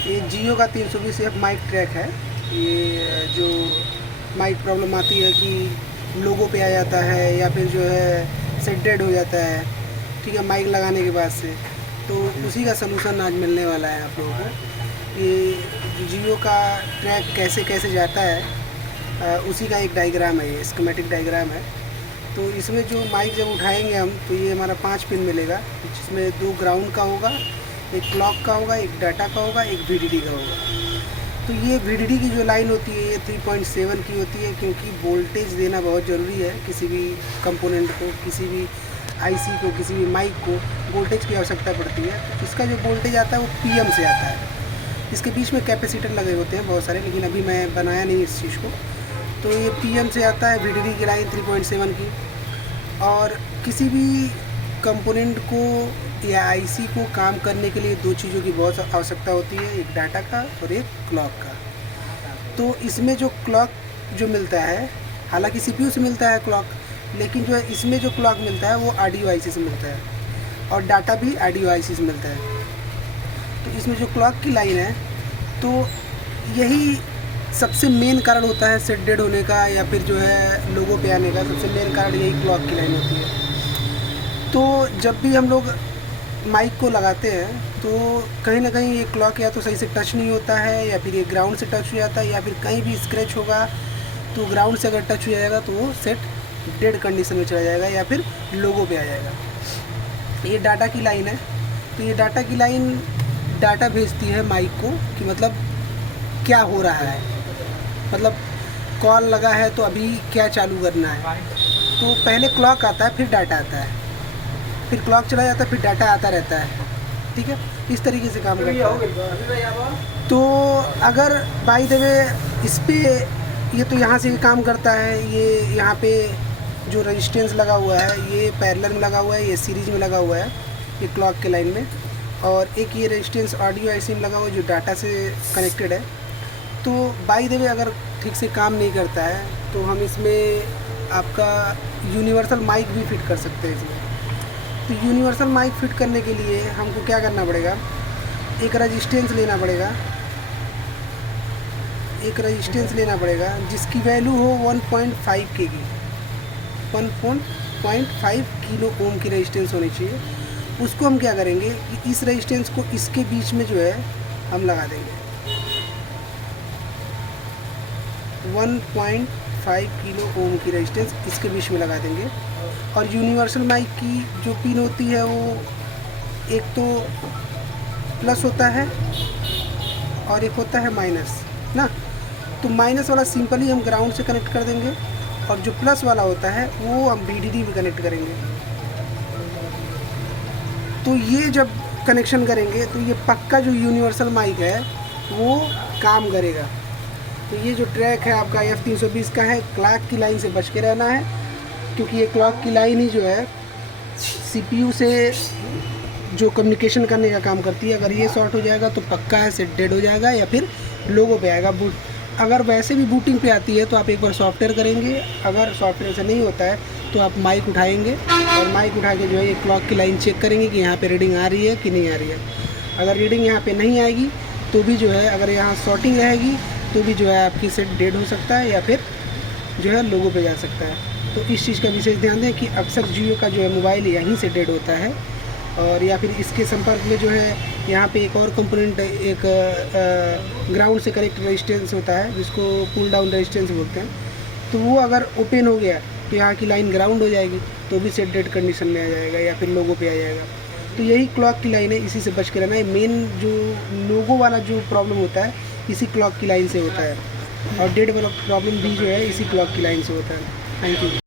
ये जियो का 320F mic track है। ये जो माइक प्रॉब्लम आती है कि लोगो पे आ जाता है या फिर जो है सेट डेड हो जाता है, ठीक है, माइक लगाने के बाद से, तो उसी का सलूशन आज मिलने वाला है आप लोगों को। ये जियो का ट्रैक कैसे कैसे जाता है उसी का एक डायग्राम है, ये स्कीमेटिक डायग्राम है। तो इसमें जो माइक जब उठाएंगे हम तो ये हमारा 5 पिन मिलेगा, जिसमें 2 ग्राउंड का होगा, एक क्लॉक का होगा, एक डाटा का होगा, एक VDD का होगा। तो ये VDD की जो लाइन होती है ये 3.7 की होती है, क्योंकि वोल्टेज देना बहुत ज़रूरी है किसी भी कंपोनेंट को, किसी भी IC को, किसी भी माइक को वोल्टेज की आवश्यकता पड़ती है। तो इसका जो वोल्टेज आता है वो PM से आता है। इसके बीच में कैपेसिटर लगे होते हैं बहुत सारे, लेकिन अभी मैं बनाया नहीं इस चीज़ को। तो ये PM से आता है VDD की लाइन 3.7 की। और किसी भी कंपोनेंट को या IC को काम करने के लिए 2 चीज़ों की बहुत आवश्यकता होती है, एक डाटा का और एक क्लॉक का। तो इसमें जो क्लॉक जो मिलता है, हालांकि CPU से मिलता है क्लॉक, लेकिन जो है इसमें जो क्लॉक मिलता है वो ऑडियो IC से मिलता है और डाटा भी ऑडियो IC से मिलता है। तो इसमें जो क्लॉक की लाइन है, तो यही सबसे मेन कारण होता है सेट डेड होने का या फिर जो है लोगों पे आने का। सबसे मेन कारण यही क्लॉक की लाइन होती है। तो जब भी हम लोग माइक को लगाते हैं तो कहीं ना कहीं ये क्लॉक या तो सही से टच नहीं होता है, या फिर ये ग्राउंड से टच हो जाता है, या फिर कहीं भी स्क्रैच होगा तो ग्राउंड से अगर टच हो जाएगा तो वो सेट डेड कंडीशन में चला जाएगा या फिर लोगों पे आ जाएगा। ये डाटा की लाइन है। तो ये डाटा की लाइन डाटा भेजती है माइक को कि मतलब क्या हो रहा है, मतलब कॉल लगा है तो अभी क्या चालू करना है। तो पहले क्लॉक आता है, फिर डाटा आता है, फिर क्लॉक चला जाता है, फिर डाटा आता रहता है, ठीक है, इस तरीके से काम करता है। तो अगर बाय द वे इस पर ये तो यहाँ से काम करता है, ये यहाँ पे जो रेजिस्टेंस लगा हुआ है ये पैरेलल में लगा हुआ है, ये सीरीज में लगा हुआ है, ये क्लॉक के लाइन में, और एक ये रेजिस्टेंस ऑडियो IC में लगा हुआ है जो डाटा से कनेक्टेड है। तो बाय द वे अगर ठीक से काम नहीं करता है तो हम इसमें आपका यूनिवर्सल माइक भी फिट कर सकते हैं इसमें। तो यूनिवर्सल माइक फिट करने के लिए हमको क्या करना पड़ेगा, एक रेजिस्टेंस लेना पड़ेगा, एक रेजिस्टेंस लेना पड़ेगा जिसकी वैल्यू हो 1.5 kg, 1.5 किलो ओम की रेजिस्टेंस होनी चाहिए। उसको हम क्या करेंगे कि इस रेजिस्टेंस को इसके बीच में जो है हम लगा देंगे, 1.5 किलो ओम की रेजिस्टेंस इसके बीच में लगा देंगे। और यूनिवर्सल माइक की जो पिन होती है वो एक तो प्लस होता है और एक होता है माइनस ना। तो माइनस वाला सिंपली हम ग्राउंड से कनेक्ट कर देंगे और जो प्लस वाला होता है वो हम VDD में कनेक्ट करेंगे। तो ये जब कनेक्शन करेंगे तो ये पक्का जो यूनिवर्सल माइक है वो काम करेगा। तो ये जो ट्रैक है आपका F320 का है, क्लॉक की लाइन से बच के रहना है, क्योंकि ये क्लॉक की लाइन ही जो है CPU से जो कम्युनिकेशन करने का काम करती है। अगर ये शॉर्ट हो जाएगा तो पक्का है सेट डेड हो जाएगा या फिर लोगों पे आएगा बूट। अगर वैसे भी बूटिंग पे आती है तो आप एक बार सॉफ्टवेयर करेंगे, अगर सॉफ्टवेयर से नहीं होता है तो आप माइक उठाएंगे और माइक उठा के जो है ये क्लॉक की लाइन चेक करेंगे कि यहाँ पे रीडिंग आ रही है कि नहीं आ रही है। अगर रीडिंग यहाँ पे नहीं आएगी तो भी जो है, अगर यहाँ शॉर्टिंग रहेगी तो भी जो है आपकी सेट डेड हो सकता है या फिर जो है लोगों पे जा सकता है। तो इस चीज़ का विशेष ध्यान दें कि अक्सर जियो का जो है मोबाइल यहीं से डेड होता है, और या फिर इसके संपर्क में जो है यहाँ पे एक और कंपोनेंट, एक ग्राउंड से कनेक्ट रेजिस्टेंस होता है जिसको पुल डाउन रेजिस्टेंस बोलते हैं। तो वो अगर ओपन हो गया तो यहाँ की लाइन ग्राउंड हो जाएगी तो भी सेट डेड कंडीशन में आ जाएगा या फिर लोगों पे आ जाएगा। तो यही क्लॉक की लाइन है, इसी से बच के रहना है। मेन जो लोगों वाला जो प्रॉब्लम होता है इसी क्लॉक की लाइन से होता है, और डेड वाला प्रॉब्लम भी जो है इसी क्लॉक की लाइन से होता है। Thank you.